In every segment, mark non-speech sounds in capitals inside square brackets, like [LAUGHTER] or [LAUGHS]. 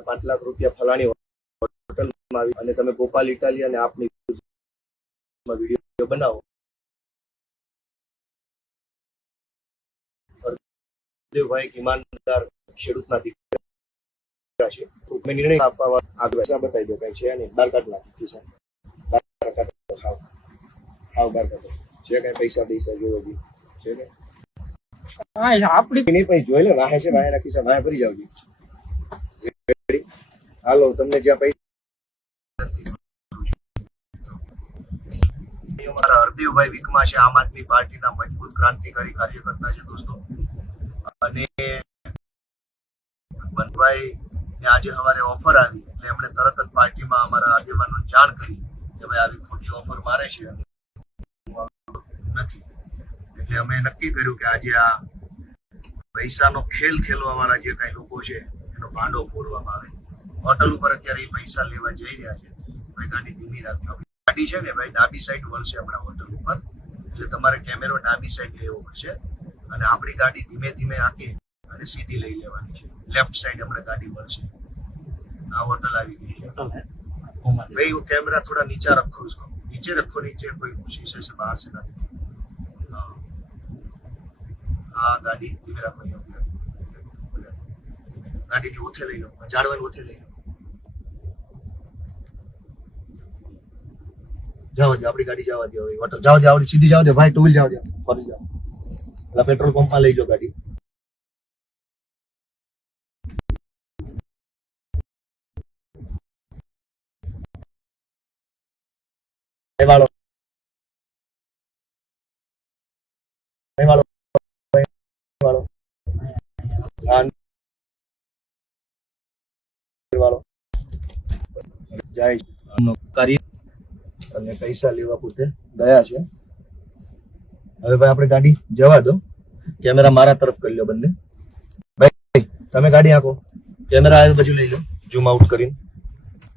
તમે પાંચ લાખ રૂપિયા ફલાણી હોટલમાં આવી અને તમે ગોપાલ ઇટાલી અને આપની વીડિયો બનાવો. ભાઈ ઈમાનદાર ખેડૂતના દીકરા છે. મેં નિર્ણય આપવા આગળ બતાવી દો કઈ છે અને બાર કાઢ નાખી. બાર કાઢ ખાઓ ખાઓ બાર કાઢ જે કઈ પૈસા પૈસા જોવો છે ને આપણી નહીં પછી જોઈ લે વાહે છે વાહે રાખી છે વાહે ભરી જાવ જી હાલો, તમને જ્યાં પૈસા અમારા હરદેવભાઈ વિકમા છે, આમ આદમી પાર્ટીના મજબૂત ક્રાંતિકારી કાર્યકર્તા છે દોસ્તો. અને બનભાઈ ને આજે સવારે ઓફર આવી, એટલે એમણે તરત જ પાર્ટીમાં અમારા આગેવાનો જાણ કરી કે ભાઈ આવી ખોટી ઓફર મારે છે. નથી. એટલે અમે નક્કી કર્યું કે આજે આ પૈસાનો ખેલ ખેલવા વાળા જે કઈ લોકો છે એનો ભાંડો ફોડવામાં આવે હોટલ ઉપર અત્યારે એ પૈસા લેવા જઈ રહ્યા છે ભાઈ ગાડી ધીમી રાખજો ગાડી છે ને ભાઈ ડાબી સાઈડ વળશે હમણાં હોટલ ઉપર એટલે તમારે કેમેરો ડાબી સાઈડ લેવો પડશે અને આપણી ગાડી ધીમે ધીમે આંકી અને સીધી લઈ લેવાની છે લેફ્ટ સાઈડ હમણાં ગાડી વળશે આ હોટલ આવી ગઈ છે भाई वो कैमरा थोड़ा नीचा रखो उसको नीचे रखो नीचे कोई शीशे से बाहर से ना दिखे हाँ हाँ गाड़ी धीमे રાખો અહીંયા ઉભી રાખો. ગાડીની ઓથે લઈ લો ઝાડવાની ઓથે લઈ લો જવા દે, આપણી ગાડી જવા દે હોટલ જવા દે, આવડી, સીધી જવા દે, ભાઈ ટુ વ્હીલ જવા દે. ફરી જાઓ. એટલે પેટ્રોલ પંપમાં લઈ જાઓ ગાડી. વાળો. વાળો એ વાળો હા એ વાળો જાય કાર્ય અને પૈસા લેવા પોતે ગયા છે. હવે ભાઈ આપણે ગાડી જવા દો. કેમેરા મારા તરફ કરી લો બંને. ભાઈ તમે ગાડી આંકો કેમેરા આ બાજુ લઈ લો. ઝૂમ આઉટ કરીને.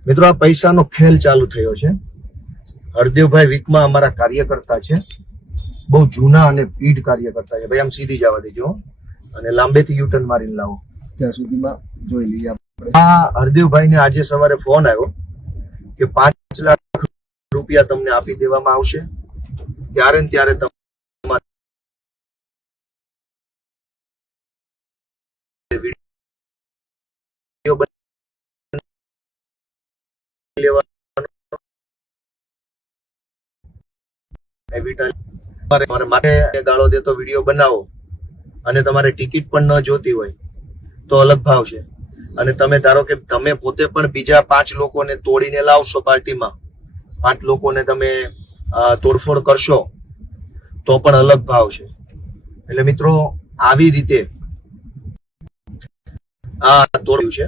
મિત્રો આ પૈસાનો ખેલ ચાલુ થયો છે. હરદેવભાઈ વીકમાં અમારા કાર્યકર્તા છે. બહુ જૂના અને પીઢ કાર્યકર્તા છે. ભાઈ આમ સીધી જવા દેજો અને લાંબેથી યુટર્ન મારીને લાવો. ત્યાં સુધીમાં જોઈ લઈએ આપણે. આ હરદેવભાઈને આજે સવારે ફોન આવ્યો. કે પાંચ લાખ રૂપિયા તમને આપી દેવામાં આવશે. ત્યારે ત્યારે તમારે માથે ગાળો દેતો વીડિયો બનાવો. અને તમારે ટિકિટ પણ ન જોતી હોય તો અલગ ભાવ છે. અને તમે ધારો કે તમે પોતે પણ બીજા પાંચ લોકોને તોડીને લાવશો પાર્ટીમાં, પાંચ લોકોને તમે તોડફોડ કરશો, તો પણ અલગ ભાવ છે. એટલે મિત્રો, આવી રીતે આ તોડ્યું છે.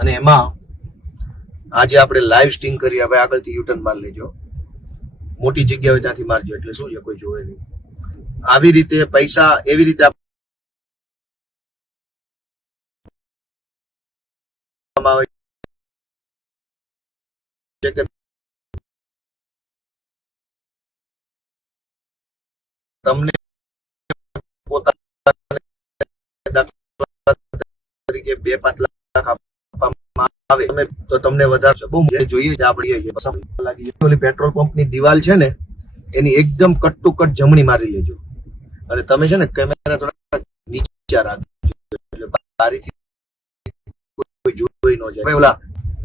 અને એમાં આજે આપણે લાઈવ સ્ટિંગ કરી, હવે આગળથી યુટર્ન માર લેજો. મોટી જગ્યા હોય ત્યાંથી મારજો, એટલે શું છે, કોઈ જોવે નહીં. આવી રીતે પૈસા એવી રીતે છે કે તમને તરીકે બે આવે. તો તમને વધારે બહુ જોઈએ આપણે લાગી પેટ્રોલ પંપની દિવાલ છે ને, એની એકદમ કટ ટુ કટ જમણી મારી લેજો. અને તમે છે ને કેમેરા થોડા નીચે રાખજો. એટલે બારીથી કોઈ જોઈ ન જાય. ઓલા,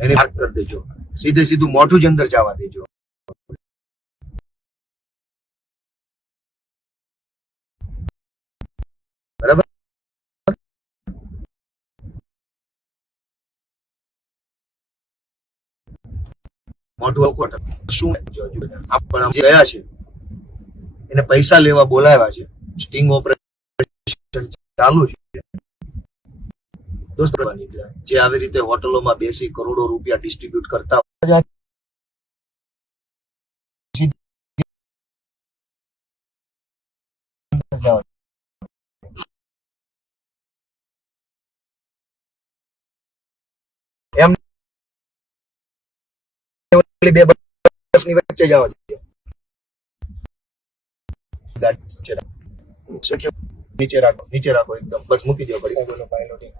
એને માર્ક કરી દેજો. સીધે સીધું મોઢું જ અંદર જવા દેજો. શું? પણ ગયા છે, એને પૈસા લેવા બોલાવ્યા છે. સ્ટિંગ ઓપરેશન ચાલુ છે. દોસ્તો, જે આવી રીતે હોટલોમાં બેસી કરોડો રૂપિયા ડિસ્ટ્રીબ્યુટ કરતા હોય. એમ ઓલી બે બસની વચ્ચે જવા દેજો ગાડી નીચે રાખો. નીચે રાખો નીચે રાખો એકદમ બસ મૂકી દો ઘડી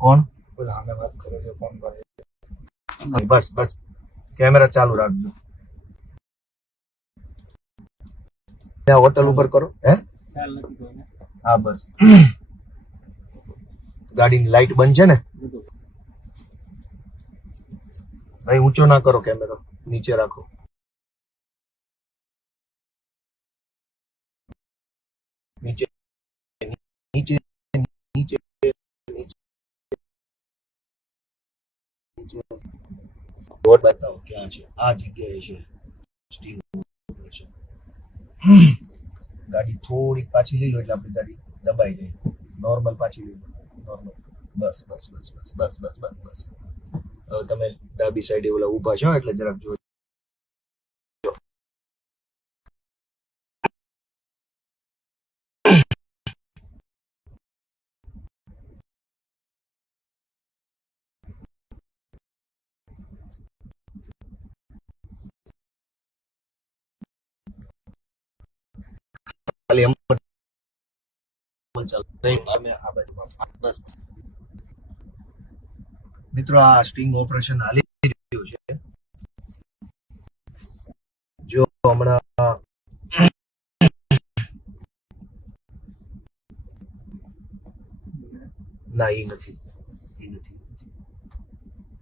કોણ પેલા સામે વાત કરે છે ફોન કરે બસ બસ. કેમેરા ચાલુ રાખજો. ત્યાં હોટલ ઉપર કરો, હે? હા, બસ. ગાડીની લાઈટ બંધ છે ને? ભાઈ ઊંચો ના કરો કેમેરો, નીચે રાખો. નીચે નીચે બોર્ડ બતાવો, ક્યાં છે? આ જગ્યાએ છે. સ્ટીલ છે. ગાડી થોડીક પાછી લઈ લો એટલે આપણી ગાડી દબાઈ જાય. નોર્મલ પાછી લઈ લો. નોર્મલ બસ બસ બસ બસ બસ બસ બસ બસ. હવે તમે ડાબી સાઈડે ઓલા ઊભા છો એટલે જરાક જો મિત્રો આ સ્ટિંગ ઓપરેશન હાલી રહ્યું છે. જો હમણાં ના એ નથી એ નથી એક કામ એવું કે ગાડીમાં તે અનુકૂળ હારે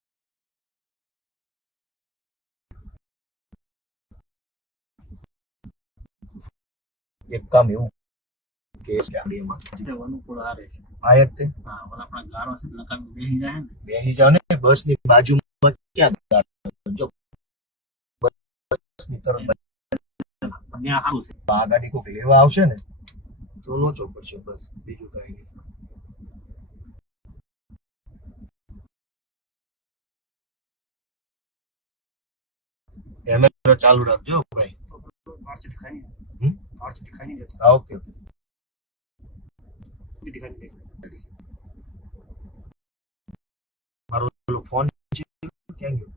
છે આયત તે હા ઓલા આપણા ગારો છે લકામ કામ એવું કે બેસી જાવ ને. બસની બાજુમાં ક્યાં જો બસની તરફ આ ગાડી કોઈક લેવા આવશે ને તો લોચો પડશે બસ. બીજું કઈ નહીં. કેમેરો ચાલુ રાખજો ભાઈ. ખાઈ હમ? મારચી ખાઈ ओके ઓકે બીજી ખાઈ નહીં મારો ફોન છે ક્યાં ગયો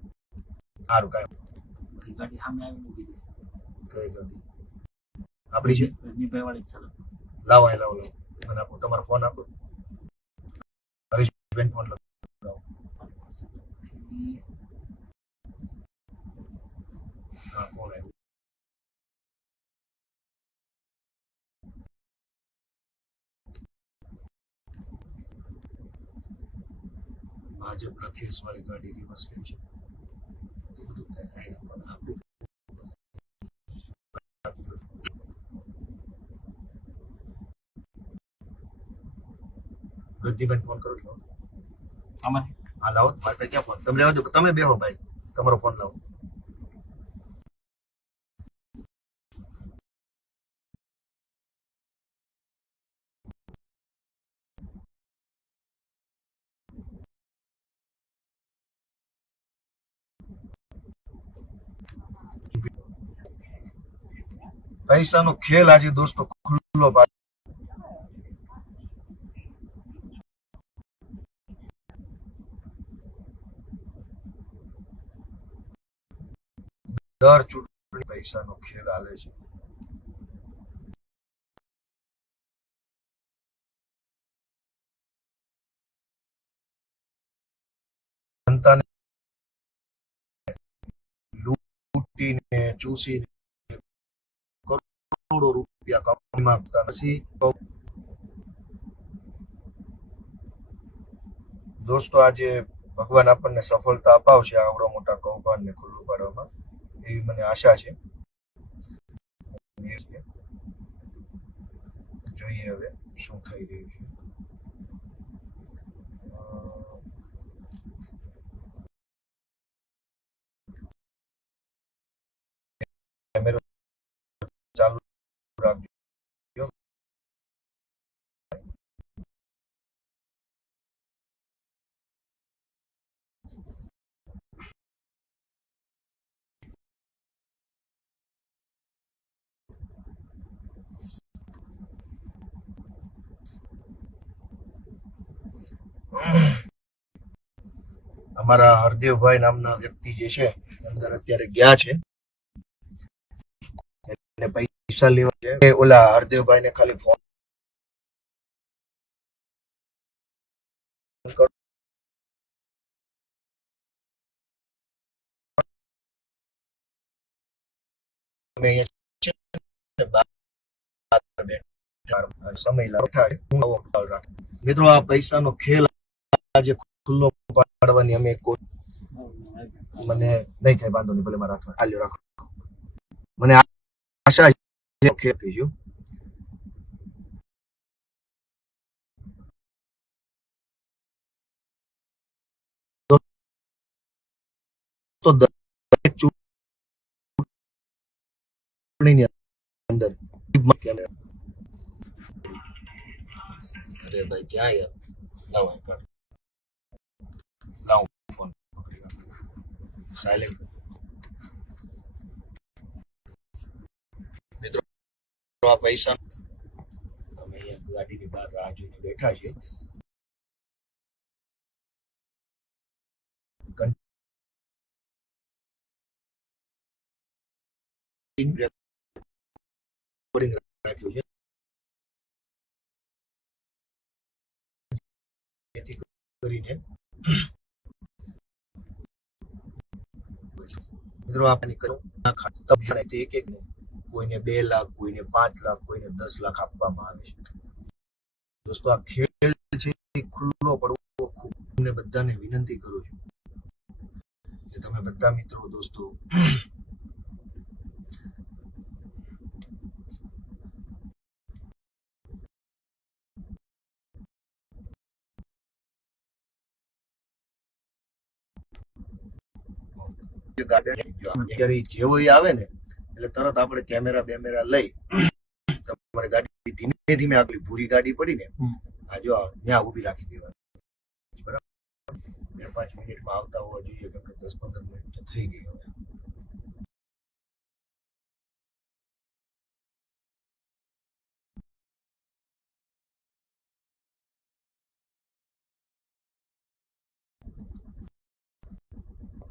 સારું કાંઈ ગાડી સામે આવીને ઊભી રહેશે કઈ ગાડી આપણી છે રજનીભાઈ વાળી ચાલે લાવો અહીં લાવો લાવો મને આપો તમારો ફોન આપો હરીશબેન ફોન લગાવો હા ફોન આવ્યો ભાજપના ખેસવાળી ગાડી રિવર્સ એ બધું પણ આપણું ફોન કરો છો? અમારે? હા લાવો મારે ક્યાં ફોન તમે રહેવા દો તમે બેહો ભાઈ. તમારો ફોન લાવો. પૈસાનો ખેલ આજે દોસ્તો ખુલ્લો પાડે. દર ચૂંટણી પૈસાનો ખેલ હાલે છે. જનતાને લૂંટીને ચૂસીને કરોડો રૂપિયા કમાઈ માંગતા નથી. દોસ્તો, આજે ભગવાન આપણને સફળતા અપાવશે આવડો મોટા કૌભાંડને ખુલ્લું પાડવામાં. એવી મને આશા છે. જોઈએ હવે શું થઈ રહ્યું છે. અમારા હરદેવભાઈ નામના વ્યક્તિ જે છે અંદર અત્યારે ગયા છે. એને પૈસા લેવા છે. ઓલા હરદેવભાઈ ને ખાલી ફોન. મિત્રો, આ પૈસાનો ખેલ આજે ખુલ્લો પાડવાની અમે મને નહીં થાય, વાંધો નહીં, ભલે મારા હાથમાં. હાલ્યો રાખો. મને આશા કહીશું અંદર અરે ભાઈ, ક્યાં યાર લાવ આ કાઢ. લાવ ફોન સાયલેન્ટ મિત્રો, આ પૈસા અમે અહીંયા ગાડીની બહાર રાહ જોઈને બેઠા છીએ. રાખ્યું છે જેથી કરીને મિત્રો આપણે કરું ના ખાતે. એક એક કોઈને બે લાખ, કોઈને પાંચ લાખ, કોઈને દસ લાખ આપવામાં આવે છે. દોસ્તો, આ ખેલ છે ખુલ્લો પડવો ખૂબ. બધાને વિનંતી કરું છું કે તમે બધા મિત્રો, દોસ્તો જે ગાર્ડન જેવો આવે ને એટલે તરત આપણે કેમેરા બેમેરા લઈ તમારે ગાડી ધીમે ધીમે આગળ ભૂરી ગાડી પડી ને આ જો ત્યાં ઊભી રાખી દેવાની. બરાબર? બે પાંચ મિનિટમાં આવતા હોવા જોઈએ કેમ કે દસ પંદર મિનિટ તો થઈ ગઈ હવે.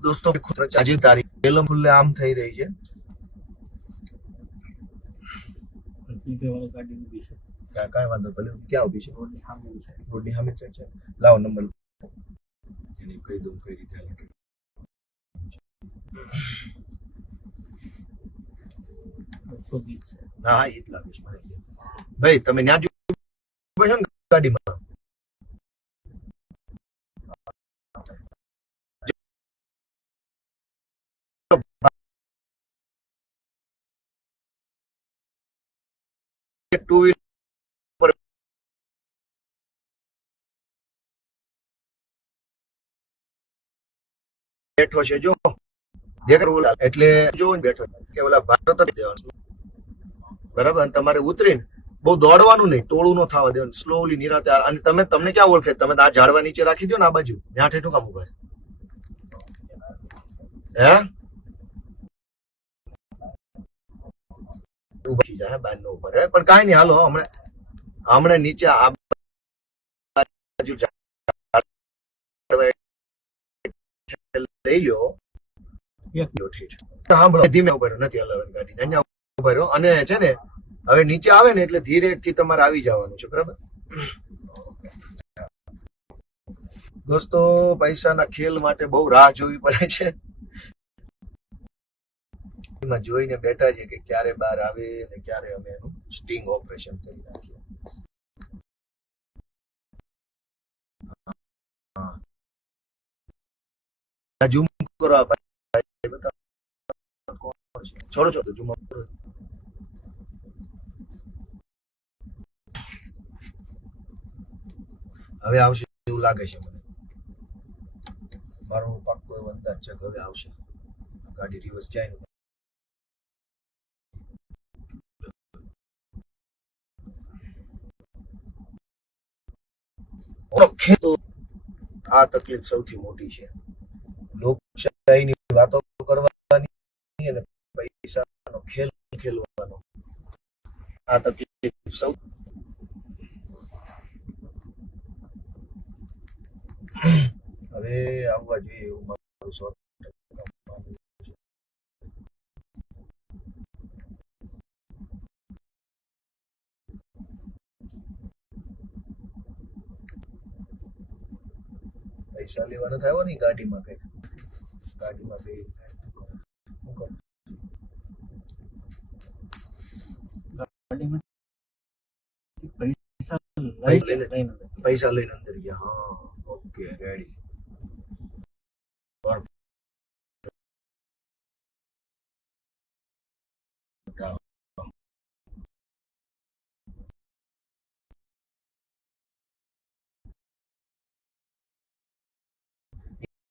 દોસ્તો આજે તારીખ. પેલો ખુલ્લે આમ થઈ રહી છે. કાંઈ વાંધો ભલે ક્યાં ઊભી છે? રોડની સામે છે રોડની સામે છે. લાવો નંબર એને કહી દઉં કઈ રીતે હાલે ના હા એ જ લાગે છે ભાઈ તમે ત્યાં જ ને ગાડીમાં? ટુ વ્હીલર બેઠો છે, જો. એટલે જો બેઠો કે ઓલા ભારત બરાબર? તમારે ઉતરીને બહુ દોડવાનું નહીં, ટોળું નો થવા દેવાનું. સ્લોલી નિરાતે અને તમે તમને ક્યાં ઓળખે? તમે આ ઝાડવા નીચે રાખી દો ને, આ બાજુ. ત્યાં ઠેઠું કામ ઊભા હે? ઊભા જાય બાર નો ઉપર પણ કાંઈ નહીં હાલો હમણાં હમણાં નીચે આ બાજુ લઈ લ્યો. સાંભળો. ધીમે ઊભા નથી હલાવવાની ગાડી. અહીંયા ઊભા રહ્યો. અને છે ને હવે નીચે આવે ને એટલે ધીરે થી તમારે આવી જવાનું છે બરાબર? દોસ્તો પૈસાના ખેલ માટે બહુ રાહ જોવી પડે છે. એમાં જોઈને બેઠા છે કે ક્યારે બહાર આવે અને ક્યારે અમે એનું સ્ટિંગ ઓપરેશન કરી નાખીએ. ઝૂમ કરો ભાઈ. બતાવો કોણ છે. છોડો ઝૂમ કરો. હવે આવશે એવું લાગે છે મને. મારો પાક્કો એવો અંદાજ છે કે હવે આવશે. ગાડી રિવર્સ જાય ઓકે તો આ તકલીફ સૌથી મોટી છે. લોકશાહીની વાતો કરવાની અને પૈસાનો ખેલ ખેલવાનો. આ તકલીફ સૌ હવે આવવા જોઈએ એવું મારું સો ટકા માનવું છે. પૈસા લેવાના થયો આવ્યો ને ઈ ગાડીમાં કઈ ગાડીમાં બે પૈસા લઈને અંદર ગયા. હા ઓકે રેડી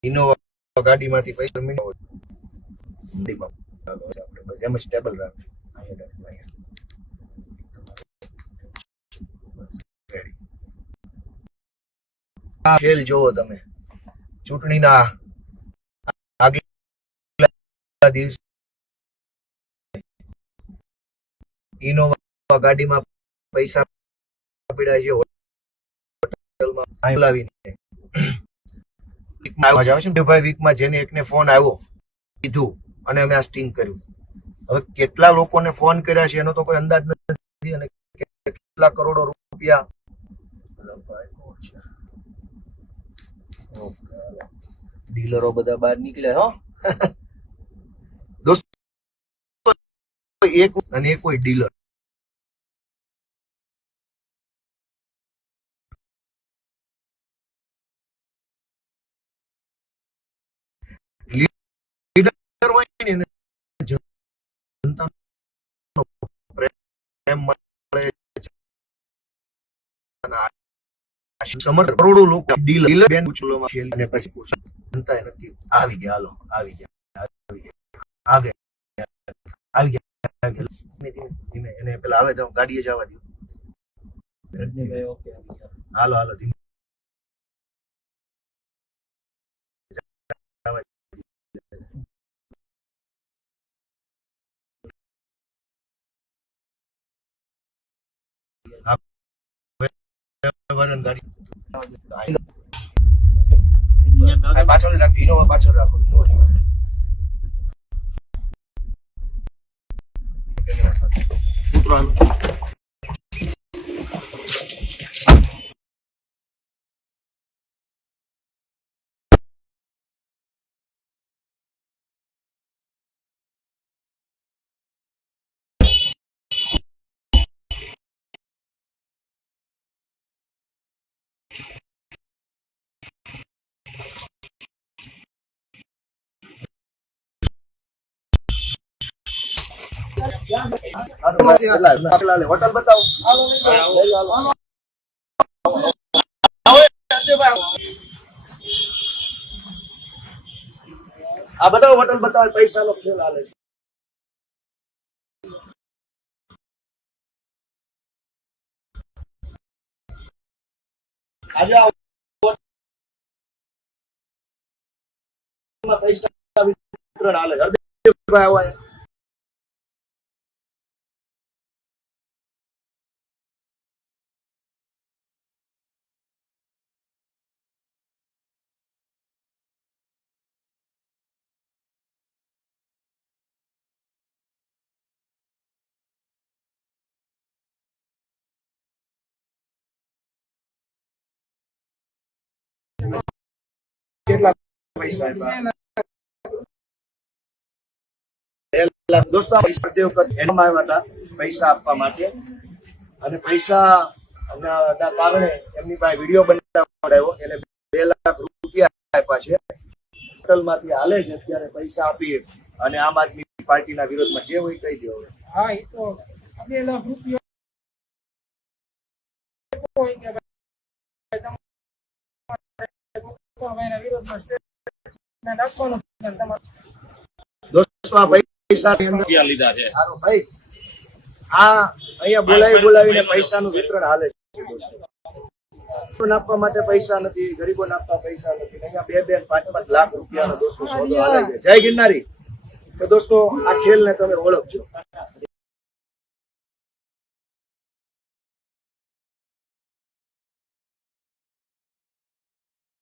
ઇનોવા ગાડીમાંથી પૈસા મીનો એમ સ્ટેબલ. આ ખેલ જોવો તમે. ચૂંટણીના આગલા દિવસે ઇનોવા ગાડીમાં પૈસા પીડા છે હોટલમાં. લાવીને વીકમાં વીકમાં જેને એકને ફોન આવ્યો, કીધું અને અમે આ સ્ટિંગ કર્યું. હવે કેટલા લોકોને ફોન કર્યા છે એનો તો કોઈ અંદાજ નથી અને કેટલા કરોડો રૂપિયા. ડીલરો બધા બહાર નીકળ્યા હો. [LAUGHS] દોસ્તો, એક અને એક કોઈ ડીલર. જનતાનો પ્રેમ મળે છે. અને આ સમર્થ કરોડો લોકો ડીલર ડીલર બેન ઉછલોમાં ખેલી અને પછી જનતાએ નક્કી આવી ગયા હાલો આવી ગયા આવી ગયા આવે આવી ગયા આવી ગયા. ધીમે એને પેલા આવે તો ગાડીએ જવા દો. હાલો હાલો ધીમે. પાછળ રાખો હોટલ બતાવો આ બતાવો હોટલ બતાવો પૈસા નો ખેલ હાલે આજે પૈસા વિતરણ હાલે હરદેવભાઈ આવો દોસ્તો પૈસા આપવા માટે. અને પૈસા કારણે એમની પાસે વીડિયો બનાવડાવ્યો એટલે બે લાખ રૂપિયા આપ્યા છે. હોટલમાંથી હાલે છે, અત્યારે પૈસા આપી અને આમ આદમી પાર્ટીના વિરોધમાં જે હોય કહી દો હા, એ તો બે લાખ રૂપિયા તમારે એના વિરોધમાં સ્ટેટમેન્ટ આપવાનું છે અને દોસ્તો આ પૈસા ની અંદર સારું ભાઈ. આ અહીંયા બોલાવી બોલાવીને પૈસાનું વિતરણ હાલે છે દોસ્તો. આપવા માટે પૈસા નથી ગરીબો આપવા પૈસા નથી. અહીંયા બે બે પાંચ પાંચ લાખ રૂપિયાનો દોસ્તો સોદો હાલે છે. જય ગિરનારી. તો દોસ્તો આ ખેલને તમે ઓળખજો.